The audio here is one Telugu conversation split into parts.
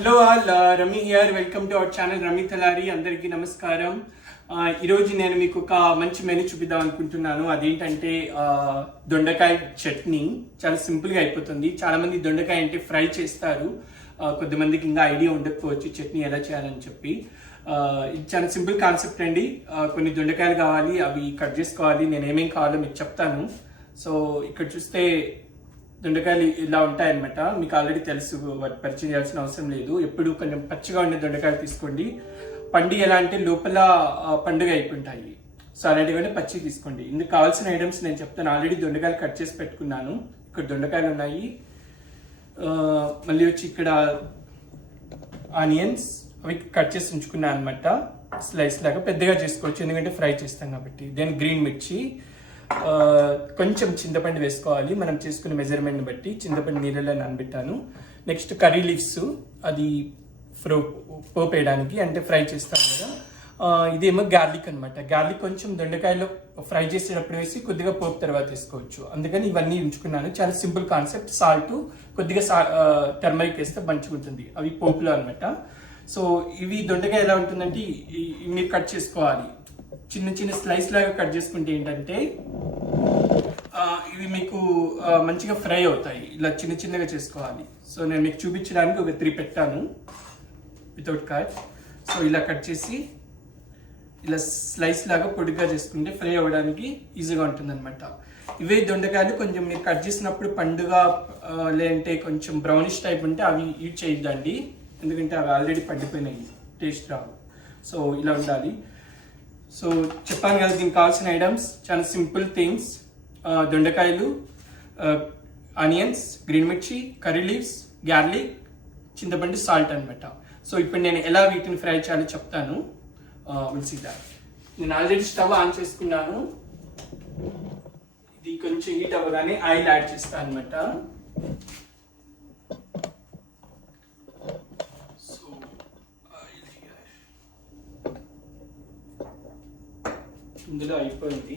Hello all, Rami here. Welcome to our channel Rami Talari. అందరికీ నమస్కారం. ఈరోజు నేను మీకు ఒక మంచి మెనూ చూపిద్దాం అనుకుంటున్నాను. అదేంటంటే దొండకాయ చట్నీ. చాలా సింపుల్గా అయిపోతుంది. చాలా మంది దొండకాయ అంటే ఫ్రై చేస్తారు. కొద్దిమందికి ఇంకా ఐడియా ఉండకపోవచ్చు చట్నీ ఎలా చేయాలని చెప్పి. ఇది చాలా సింపుల్ కాన్సెప్ట్ అండి. కొన్ని దొండకాయలు కావాలి, అవి కట్ చేసుకోవాలి. నేను ఏమేం కావాలో మీకు చెప్తాను. సో ఇక్కడ చూస్తే దొండకాయలు ఇలా ఉంటాయన్నమాట. మీకు ఆల్రెడీ తెలుసు, పరిచయం చేయాల్సిన అవసరం లేదు. ఎప్పుడు కొంచెం పచ్చిగా ఉండే దొండకాయలు తీసుకోండి. పండు ఎలా అంటే లోపల పండుగ అయిపోయింటాయి. సో అలాంటివన్నీ పచ్చి తీసుకోండి. ఇందుకు కావాల్సిన ఐటమ్స్ నేను చెప్తాను. ఆల్రెడీ దొండకాయలు కట్ చేసి పెట్టుకున్నాను. ఇక్కడ దొండకాయలు ఉన్నాయి. మళ్ళీ వచ్చి ఇక్కడ ఆనియన్స్, అవి కట్ చేసి ఉంచుకున్నాను అనమాట. స్లైస్ లాగా పెద్దగా చేసుకోవచ్చు, ఎందుకంటే ఫ్రై చేస్తాం కాబట్టి. దెన్ గ్రీన్ మిర్చి, కొంచెం చింతపండు వేసుకోవాలి మనం చేసుకునే మెజర్మెంట్ని బట్టి. చింతపండు నీళ్ళలో నానబెట్టాను. నెక్స్ట్ కర్రీ లీవ్స్, అది పోపు వేయడానికి, అంటే ఫ్రై చేస్తాను కదా. ఇదేమో గార్లిక్ అనమాట. గార్లిక్ కొంచెం దొండకాయలో ఫ్రై చేసేటప్పుడు వేసి కొద్దిగా పోపు తర్వాత వేసుకోవచ్చు. అందుకని ఇవన్నీ ఉంచుకున్నాను. చాలా సింపుల్ కాన్సెప్ట్. సాల్ట్, కొద్దిగా టర్మరిక్ వేస్తే మంచిగా ఉంటుంది. అవి పోపులో అనమాట. సో ఇవి దొండకాయ ఎలా ఉంటుందంటే మీరు కట్ చేసుకోవాలి. చిన్న చిన్న స్లైస్ లాగా కట్ చేసుకుంటే ఏంటంటే ఇవి మీకు మంచిగా ఫ్రై అవుతాయి. ఇలా చిన్న చిన్నగా చేసుకోవాలి. సో నేను మీకు చూపించడానికి ఒక 3 పెట్టాను వితౌట్ కట్. సో ఇలా కట్ చేసి ఇలా స్లైస్ లాగా పొడిగా చేసుకుంటే ఫ్రై అవ్వడానికి ఈజీగా ఉంటుంది అనమాట. ఇవే దొండకాయలు కొంచెం మీరు కట్ చేసినప్పుడు పండుగ లేదంటే కొంచెం బ్రౌనిష్ టైప్ ఉంటే అవి యూజ్ చేయొద్దండి, ఎందుకంటే అవి ఆల్రెడీ పండిపోయినాయి, టేస్ట్ రావు. సో ఇలా ఉండాలి. సో చెప్పాను కదా, దీనికి కావాల్సిన ఐటమ్స్ చాలా సింపుల్ థింగ్స్. దొండకాయలు, ఆనియన్స్, గ్రీన్ మిర్చి, కర్రీ లీవ్స్, గార్లిక్, చింతపండు, సాల్ట్ అనమాట. సో ఇప్పుడు నేను ఎలా వీటిని ఫ్రై చేయాలో చెప్తాను. నేను ఆల్రెడీ స్టవ్ ఆన్ చేసుకున్నాను. ఇది కొంచెం హీట్ అవ్వగానే ఆయిల్ యాడ్ చేస్తాను అనమాట. ఇందులో అయిపోయింది.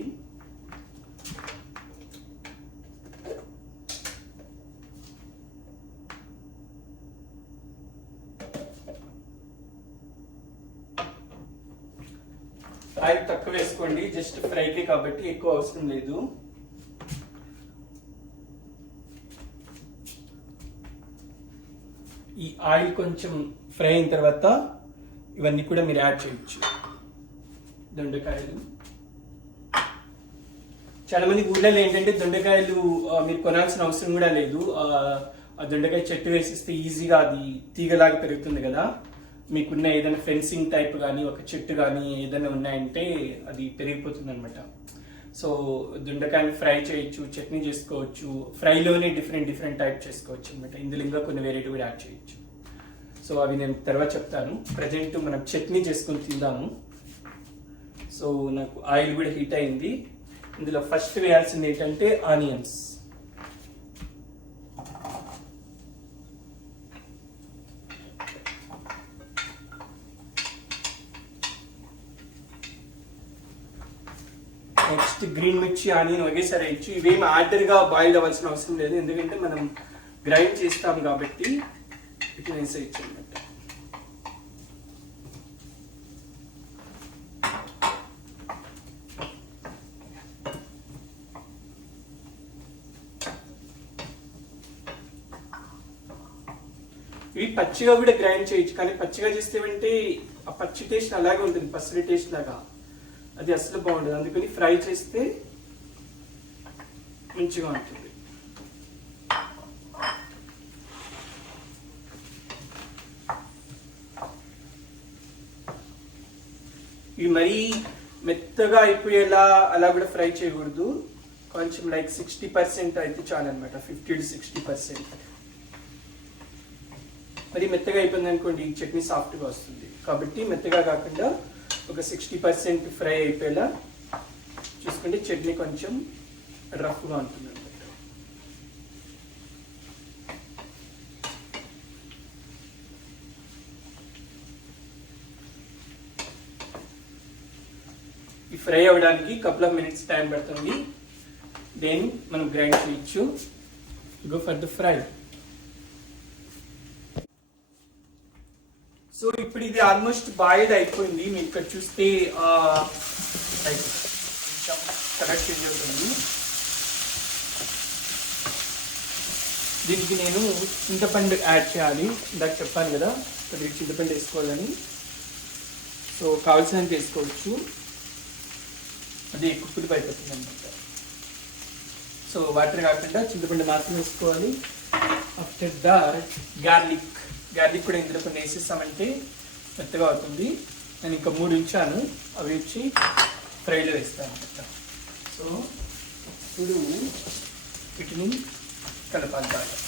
ఆయిల్ తక్కువ వేసుకోండి, జస్ట్ ఫ్రైకే కాబట్టి ఎక్కువ అవసరం లేదు. ఈ ఆయిల్ కొంచెం ఫ్రై అయిన తర్వాత ఇవన్నీ కూడా మీరు యాడ్ చేయొచ్చు. దొండకాయలు, చాలా మంది ఊళ్ళలో ఏంటంటే దొండకాయలు మీరు కొనాల్సిన అవసరం కూడా లేదు. ఆ దొండకాయ చెట్టు వేసిస్తే ఈజీగా అది తీగలాగా పెరుగుతుంది కదా. మీకున్న ఏదైనా ఫెన్సింగ్ టైప్ కానీ ఒక చెట్టు కానీ ఏదైనా ఉన్నాయంటే అది పెరిగిపోతుంది అనమాట. సో దొండకాయని ఫ్రై చేయొచ్చు, చట్నీ చేసుకోవచ్చు. ఫ్రైలోనే డిఫరెంట్ టైప్ చేసుకోవచ్చు అనమాట. ఇందులో ఇంకా కొన్ని వెరైటీ కూడా యాడ్ చేయొచ్చు. సో అవి నేను తర్వాత చెప్తాను. ప్రజెంట్ మనం చట్నీ చేసుకొని తిందాము. సో నాకు ఆయిల్ కూడా హీట్ అయింది. ఇందులో ఫస్ట్ వేయాల్సింది ఏంటంటే ఆనియన్స్. నెక్స్ట్ గ్రీన్ మిర్చి, ఆనియన్ ఒకేసారి వేయచ్చు. ఇవేమి ఆర్డర్గా బాయిల్డ్ అవ్వాల్సిన అవసరం లేదు, ఎందుకంటే మనం గ్రైండ్ చేస్తాం కాబట్టి ఇట్లా వేసేయచ్చు అనమాట. ఇవి పచ్చిగా కూడా గ్రైండ్ చేయొచ్చు, కానీ పచ్చిగా చేస్తే అంటే ఆ పచ్చి టేస్ట్ అలాగే ఉంటుంది, పసరి టేస్ట్ లాగా. అది అసలు బాగుంటుంది. అందుకని ఫ్రై చేస్తే మంచిగా ఉంటుంది. ఇవి మరీ మెత్తగా అయిపోయేలా అలా కూడా ఫ్రై చేయకూడదు. కొంచెం లైక్ 60% అయితే చాలు అనమాట. 50 to 60%. మరి మెత్తగా అయిపోయింది అనుకోండి, చట్నీ సాఫ్ట్గా వస్తుంది. కాబట్టి మెత్తగా కాకుండా ఒక 60% ఫ్రై అయిపోయేలా చూసుకుంటే చట్నీ కొంచెం రఫ్గా ఉంటుంది అనమాట. ఈ ఫ్రై అవ్వడానికి కపుల్ ఆఫ్ మినిట్స్ టైం పడుతుంది. దెన్ మనం గ్రైండ్ చేయొచ్చు. Go for the fry. So ఇప్పుడు ఇది ఆల్మోస్ట్ బాయిల్డ్ అయిపోయింది. మీరు ఇక్కడ చూస్తే కొంచెం కలర్ చేంజ్ అవుతుంది. దీనికి నేను చింతపండు యాడ్ చేయాలి. ఇందాక చెప్పాను కదా కొద్దిగా చింతపండు వేసుకోవాలని. సో కావాల్సినంత వేసుకోవచ్చు, అది ఎక్కువ పులుపు అయిపోతుంది అనమాట. సో వాటర్ కాకుండా చింతపండు మాత్రం వేసుకోవాలి. ఆఫ్టర్ దాట్ గార్లిక్ కూడా ఇందులో కొన్ని వేసేస్తామంటే మెత్తగా అవుతుంది. నేను ఇంకా 3 ఉంచాను, అవి వచ్చి ఫ్రైలో వేస్తాను అనమాట. సో ఇప్పుడు వీటిని కలపాలి బాగా.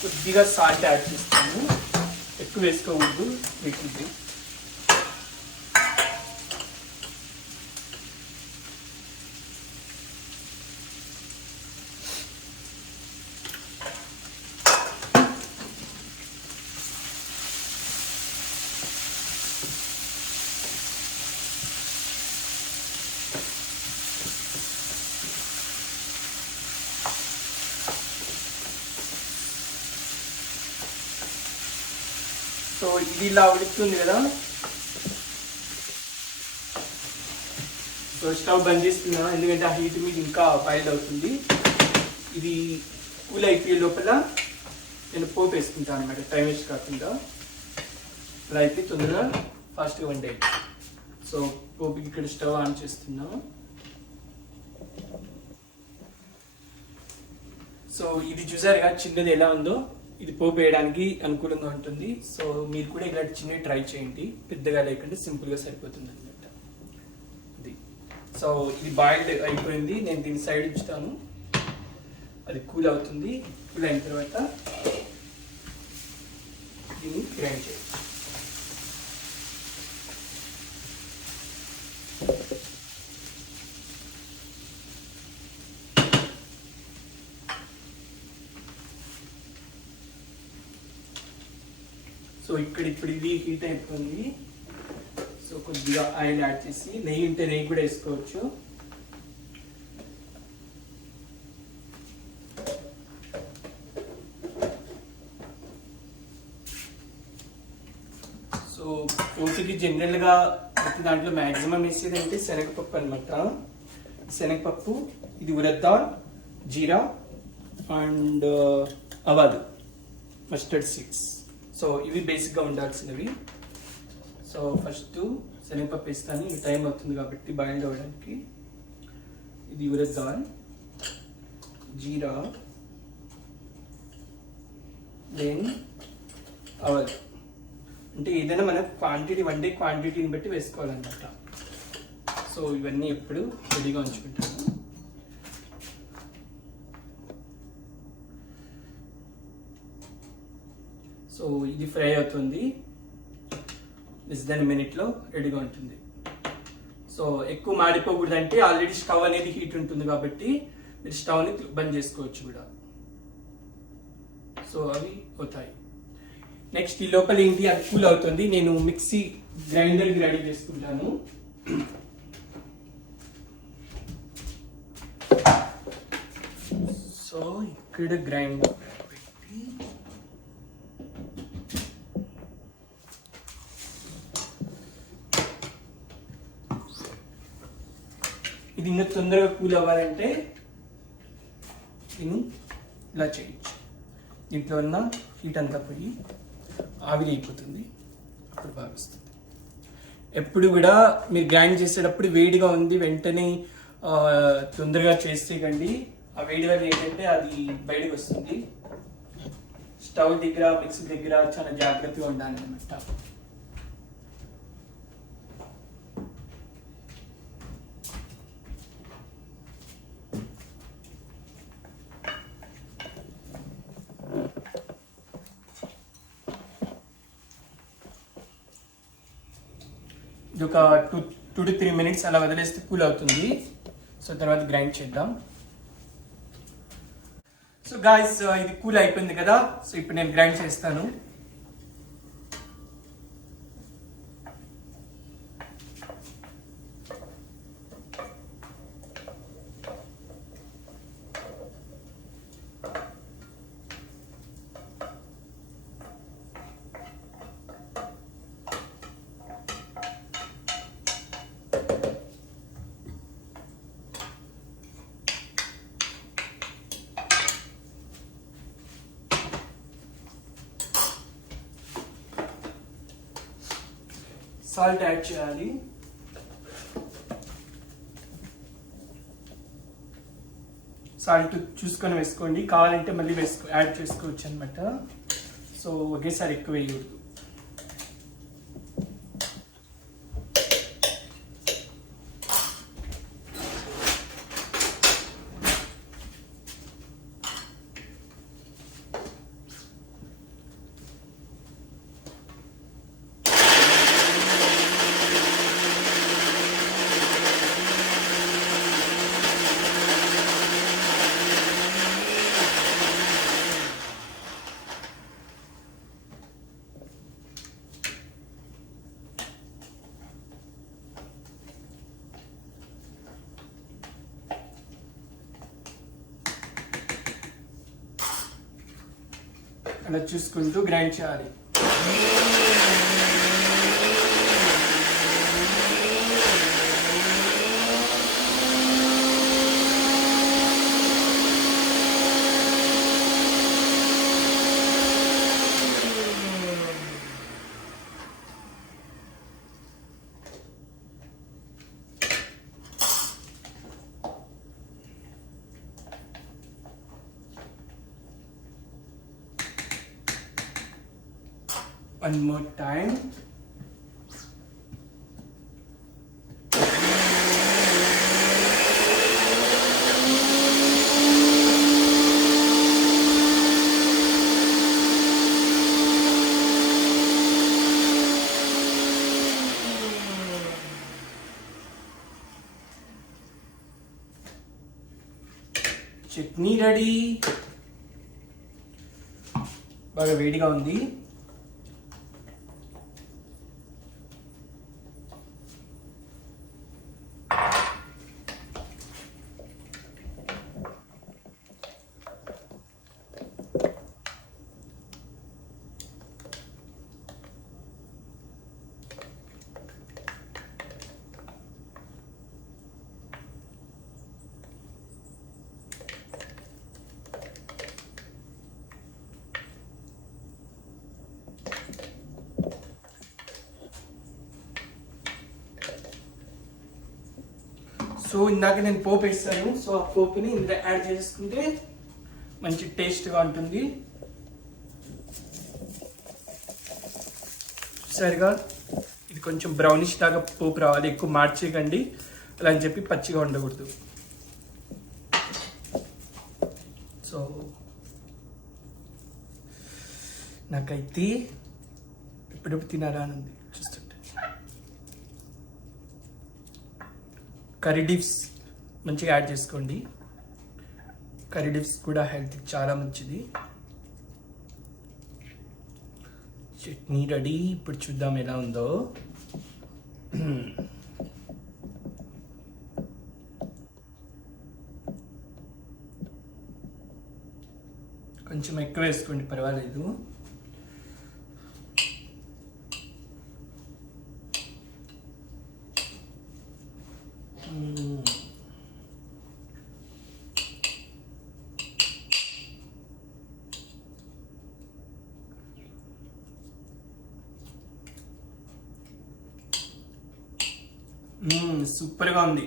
కొద్దిగా సాల్ట్ యాడ్ చేస్తాను, ఎక్కువ వేసుకోకూడదు వీటికి. సో ఇది ఇలా ఉడుకుతుంది కదా. సో స్టవ్ బంద్ చేస్తున్నా, ఎందుకంటే ఆ హీట్ మీద ఇంకా బాయిల్ అవుతుంది. ఇది కూల్ అయిపోయే లోపల నేను పోపు వేసుకుంటాను అనమాట, టైం వేస్ట్ కాకుండా. ఇలా అయితే తొందరగా ఫాస్ట్గా వండేది. సో పోపుకి ఇక్కడ స్టవ్ ఆన్ చేస్తున్నా. సో ఇది చూసారుగా చిన్నది ఎలా ఉందో, ఇది పోపు వేయడానికి అనుకూలంగా ఉంటుంది. సో మీరు కూడా ఇలాంటి చిన్నవి ట్రై చేయండి, పెద్దగా లేకుండా సింపుల్గా సరిపోతుంది అనమాట. ఇది సో ఇది బాయిల్డ్ అయిపోయింది. నేను దీన్ని సైడ్ ఉంచుతాను, అది కూల్ అవుతుంది. కూల్ అయిన తర్వాత దీన్ని గ్రైండ్ చేయాలి. సో ఇప్పుడు ఇది హీట్ అయిపోయింది. సో కొద్దిగా ఆయిల్ యాడ్ చేసి, నెయ్యి ఉంటే నెయ్యి కూడా వేసుకోవచ్చు. సో పోపుకి జనరల్గా ప్రతి దాంట్లో మ్యాక్సిమం వేసేది అంటే శనగపప్పు అనమాట. శనగపప్పు, ఇది ఉరద్ దాల్, జీరా అండ్ ఆవాలు, మస్టర్డ్ సీడ్స్. సో ఇవి బేసిక్గా ఉండాల్సినవి. సో ఫస్ట్ శనగపప్పు వేస్తాను, ఈ టైం అవుతుంది కాబట్టి బాయిల్డ్ అవ్వడానికి. ఇది ఉరద్ దాల్, జీరా, దెన్ ఆవాలు. అంటే ఏదైనా మన క్వాంటిటీ, వండే క్వాంటిటీని బట్టి వేసుకోవాలన్నమాట. సో ఇవన్నీ ఎప్పుడు రెడీగా ఉంచుకుంటాను. సో ఇది ఫ్రై అవుతుంది, లెస్ దెన్ మినిట్లో రెడీగా ఉంటుంది. సో ఎక్కువ మాడిపోకూడదు అంటే ఆల్రెడీ స్టవ్ అనేది హీట్ ఉంటుంది కాబట్టి మీరు స్టవ్ని బంద్ చేసుకోవచ్చు కూడా. సో అవి అవుతాయి. నెక్స్ట్ ఈ లోపల ఏంటి, అది కూల్ అవుతుంది. నేను మిక్సీ గ్రైండర్కి రెడీ చేసుకుంటాను. సో ఇక్కడ గ్రైండర్ ఇది ఇంకా తొందరగా కూల్ అవ్వాలంటే దీన్ని ఇలా చేయొచ్చు. దీంట్లో ఉన్న హీట్ అంతా పోయి ఆవిరి అయిపోతుంది, అప్పుడు బాగా వస్తుంది. ఎప్పుడు కూడా మీరు గ్రైండ్ చేసేటప్పుడు వేడిగా ఉంది వెంటనే తొందరగా చేసేయకండి. ఆ వేడి వల్ల ఏంటంటే అది బయటకు వస్తుంది. స్టవ్ దగ్గర, మిక్సీ దగ్గర చాలా జాగ్రత్తగా ఉండాలి అన్నమాట. ఇది ఒక 2 to 3 minutes అలా వదిలేస్తే కూల్ అవుతుంది. సో తర్వాత గ్రైండ్ చేద్దాం. సో గాయ్స్ ఇది కూల్ అయిపోయింది కదా. సో ఇప్పుడు నేను గ్రైండ్ చేస్తాను. సాల్ట్ యాడ్ చేయాలి. సాల్ట్ చూసుకొని వేసుకోండి, కావాలంటే మళ్ళీ యాడ్ చేసుకోవచ్చు అనమాట. సో ఒకేసారి ఎక్కువ వేయకూడదు. అలా చూసుకుంటూ గ్రైండ్ చేయాలి. One more time. Chutney ready. బాగా వేడిగా ఉంది. సో ఇందాక నేను పోపు వేస్తాను. సో ఆ పోపుని ఇందులో యాడ్ చేసుకుంటే మంచి టేస్ట్గా ఉంటుంది. సరిగా ఇది కొంచెం బ్రౌనిష్ లాగా పోపు రావాలి, ఎక్కువ మార్చేయకండి, అలా అని చెప్పి పచ్చిగా ఉండకూడదు. సో నాకైతే ఎప్పుడెప్పుడు తినాలా అని ఉంది చూస్తుంటే. కర్రీ లీవ్స్ మంచిగా యాడ్ చేసుకోండి. కర్రీ లీవ్స్ కూడా హెల్త్కి చాలా మంచిది. చట్నీ రెడీ. ఇప్పుడు చూద్దాం ఎలా ఉందో. కొంచెం ఎక్కువ వేసుకోండి, పర్వాలేదు. సూపర్గా ఉంది.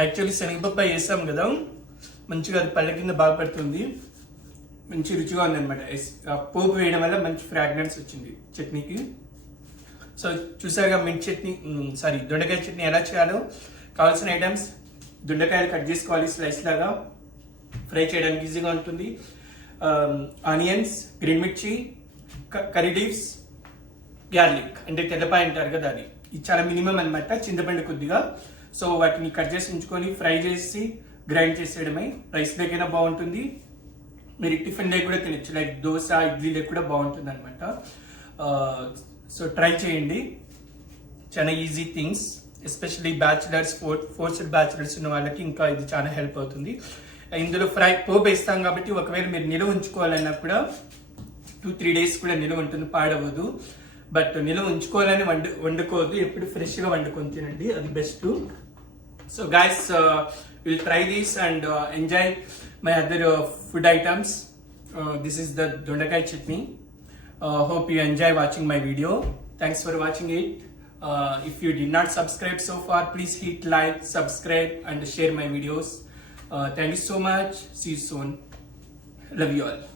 యాక్చువల్లీ శనగపప్పు వేసాం కదా, మంచిగా అది పళ్ళ కింద బాగా పడుతుంది, మంచి రుచిగా ఉంది అనమాట. పోపు వేయడం వల్ల మంచి ఫ్రాగ్రెన్స్ వచ్చింది చట్నీకి. సో చూసారుగా మింట్ చట్నీ, దొండకాయ చట్నీ ఎలా చేయాలో. కావాల్సిన ఐటమ్స్: దొండకాయలు కట్ చేసుకోవాలి స్లైస్ లాగా, ఫ్రై చేయడానికి ఈజీగా ఉంటుంది. ఆనియన్స్, గ్రీన్ మిర్చి, కర్రీ లీవ్స్, గార్లిక్ అంటే తెల్లపాయ అంటారు కదా, అది. ఇది చాలా మినిమం అనమాట. చింతపండు కొద్దిగా. సో వాటిని కట్ చేసి ఉంచుకొని ఫ్రై చేసి గ్రైండ్ చేసేయడమే. రైస్ లేకైనా బాగుంటుంది, మీరు టిఫిన్ లే కూడా తినచ్చు, లైక్ దోశ, ఇడ్లీ లే కూడా బాగుంటుంది అనమాట. సో ట్రై చేయండి, చాలా easy things. Especially bachelors, forced bachelors ఉన్న వాళ్ళకి ఇంకా ఇది చాలా హెల్ప్ అవుతుంది. ఇందులో పోపు వేస్తాం కాబట్టి ఒకవేళ మీరు నిల్వ ఉంచుకోవాలన్నా కూడా 2-3 days కూడా నిల్వ ఉంటుంది, పాడవద్దు. బట్ నిల్వ ఉంచుకోవాలని వండుకోవద్దు, ఎప్పుడు ఫ్రెష్గా వండుకొని తినండి, అది best. So guys, We'll try this and enjoy my other food items. This is the dondakai chutney. Hope you enjoy watching my video. Thanks for watching it. If you did not subscribe so far, please hit like, subscribe and share my videos. Thank you so much. See you soon. Love you all.